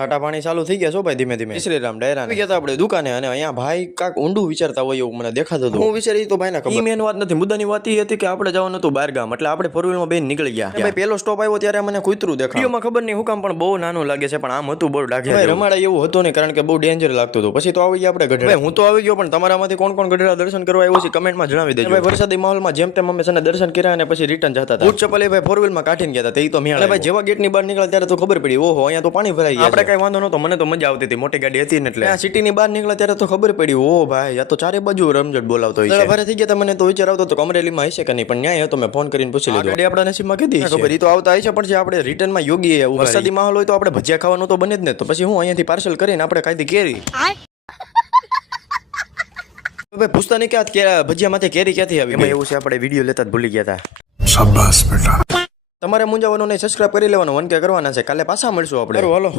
છાટા પાણી ચાલુ થઈ ગયા છો ભાઈ ધીમે ધીમે. શ્રી રામ ડાયરા ગયા હતા આપણે દુકાને અને અહીંયા ભાઈ કાક ઊંડું વિચારતા હોય એવું મને દેખાતું હતું. હું વિચારી તો ભાઈ ના ખબર મેન વાત નથી. મુદ્દાની વાત એ હતી કે આપણે જવાનું હતું બહાર ગામ એટલે આપણે ફોર વ્હીલમાં બેન નીકળી ગયા. ભાઈ પેલો સ્ટોપ આવ્યો ત્યારે મને કૂતરું દેખાયું. વિડીયોમાં ખબર નહીં હું કામ પણ બહુ નાનું લાગે છે પણ આમ હતું બહુ ડાઘે. ભાઈ રમાડા એવું હતું નહીં કારણ કે બહુ ડેન્જર લાગતું હતું. પછી તો આવી ગયા આપણે ગઢડા. ભાઈ હું તો આવી ગયો પણ તમારામાંથી કોણ કોણ ગઢડા દર્શન કરવા આવ્યો છે કમેન્ટમાં જણાવી દેજો. ભાઈ વરસાદી માહોલમાં જેમ તેમ અમે છે દર્શન કર્યા અને પછી રિટર્ન જતા હતા. બૂટ ચપ્પલ ભાઈ ફોર વ્હીલમાં કાઢીને ગયા હતા તે તો મેળા. ભાઈ જેવા ગેટની બહાર નીકળ્યા ત્યારે તો ખબર પડી ઓહો અહીંયા તો પાણી ભરાઈ ગયા. આપણે કઈ વાંધો નતો મને તો મજા આવતી હતી મોટી ગાડી હતી ને એટલે સિટીની બહાર નીકળ્યા ત્યારે તો ખબર પડી ઓ ભાઈ આ તો ચારે બાજુ રમઝટ બોલાવતો હોય છે. ભારે થઈ ગયા મને તો વિચાર આવતો તો અમરેલીમાં હશે કે નહીં પણ ન્યાય હતો મેં ફોન કરીને પૂછી લીધું. ગાડી આપણા નસીબમાં કીધી ખબર એ તો આવતા હશે પણ જે આપણે રિટર્નમાં યોગી વરસાદી માહોલ હોય તો આપણે ભજીયા ખાવાનું તો બને જ ને તો પછી હું અહીંયાથી પાર્સલ કરીને આપણે કાયદી કેરી ભાઈ પૂછતા નહીં કે આ ભજીયા માંથી કેરી ક્યાંથી આવી. એમાં એવું છે આપણે વિડીયો લેતા જ ભૂલી ગયા હતા. શાબાશ બેટા. તમારે મુંજાવાનું નહીં સબસ્ક્રાઇબ કરી લેવાનું 1K કરવાના છે. કાલે પાછા મળશું આપણે. હાલો.